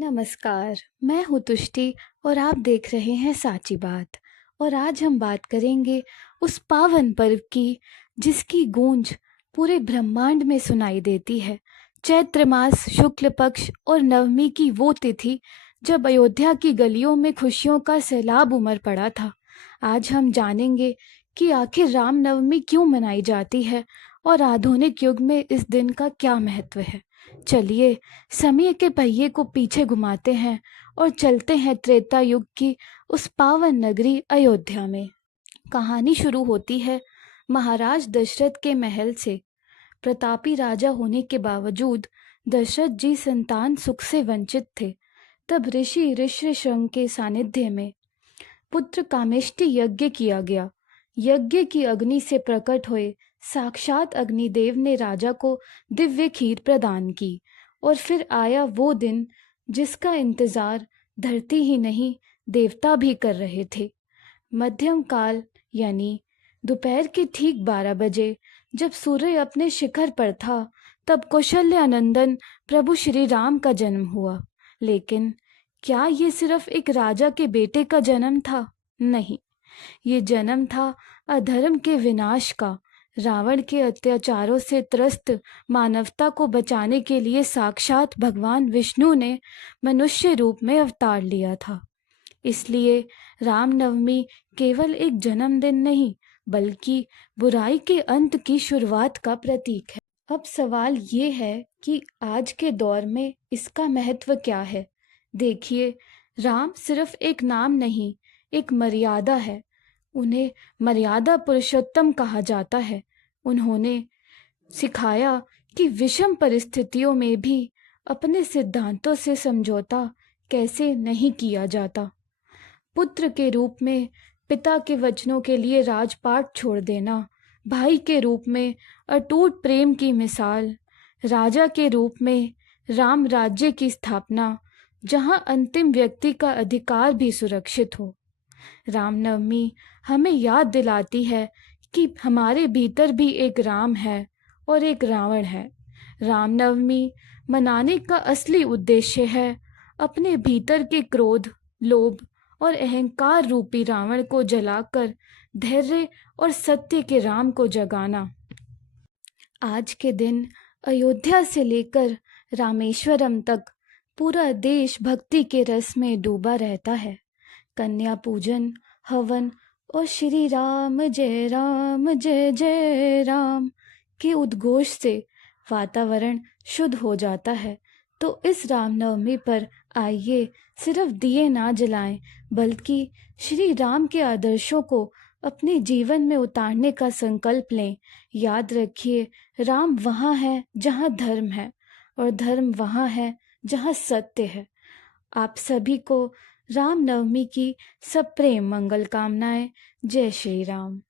नमस्कार। मैं हूँ तुष्टि और आप देख रहे हैं साची बात। और आज हम बात करेंगे उस पावन पर्व की जिसकी गूंज पूरे ब्रह्मांड में सुनाई देती है। चैत्र मास शुक्ल पक्ष और नवमी की वो तिथि जब अयोध्या की गलियों में खुशियों का सैलाब उमड़ पड़ा था। आज हम जानेंगे कि आखिर राम नवमी क्यों मनाई जाती है और आधुनिक युग में इस दिन का क्या महत्व है। चलिए समय के पहिए को पीछे घुमाते हैं और चलते हैं त्रेता युग की उस पावन नगरी अयोध्या में। कहानी शुरू होती है महाराज दशरथ के महल से। प्रतापी राजा होने के बावजूद दशरथ जी संतान सुख से वंचित थे। तब ऋषि ऋष्यशृंग के सानिध्य में पुत्र कामेष्टि यज्ञ किया गया। यज्ञ की अग्नि से प्रकट हुए साक्षात अग्निदेव ने राजा को दिव्य खीर प्रदान की। और फिर आया वो दिन जिसका इंतजार धरती ही नहीं देवता भी कर रहे थे। मध्यम काल यानी दोपहर के ठीक 12 बजे जब सूर्य अपने शिखर पर था, तब कौशल्या नंदन प्रभु श्री राम का जन्म हुआ। लेकिन क्या ये सिर्फ एक राजा के बेटे का जन्म था? नहीं, ये जन्म था अधर्म के विनाश का। रावण के अत्याचारों से त्रस्त मानवता को बचाने के लिए साक्षात भगवान विष्णु ने मनुष्य रूप में अवतार लिया था। इसलिए रामनवमी केवल एक जन्मदिन नहीं, बल्कि बुराई के अंत की शुरुआत का प्रतीक है। अब सवाल ये है कि आज के दौर में इसका महत्व क्या है। देखिए, राम सिर्फ एक नाम नहीं, एक मर्यादा है। उन्हें मर्यादा पुरुषोत्तम कहा जाता है। उन्होंने सिखाया कि विषम परिस्थितियों में भी अपने सिद्धांतों से समझौता कैसे नहीं किया जाता। पुत्र के रूप में पिता के वचनों के लिए राजपाट छोड़ देना, भाई के रूप में अटूट प्रेम की मिसाल, राजा के रूप में राम राज्य की स्थापना, जहां अंतिम व्यक्ति का अधिकार भी सुरक्षित हो। रामनवमी हमें याद दिलाती है कि हमारे भीतर भी एक राम है और एक रावण है। रामनवमी मनाने का असली उद्देश्य है अपने भीतर के क्रोध, लोभ और अहंकार रूपी रावण को जलाकर धैर्य और सत्य के राम को जगाना। आज के दिन अयोध्या से लेकर रामेश्वरम तक पूरा देश भक्ति के रस में डूबा रहता है। कन्या पूजन, हवन और श्री राम जय जय राम के उद्घोष से वातावरण शुद्ध हो जाता है। तो इस रामनवमी पर आइए सिर्फ दिए ना जलाएं, बल्कि श्री राम के आदर्शों को अपने जीवन में उतारने का संकल्प लें। याद रखिए, राम वहाँ है जहाँ धर्म है और धर्म वहाँ है जहाँ सत्य है। आप सभी को रामनवमी की सब प्रेम मंगल कामनाएं। जय श्री राम।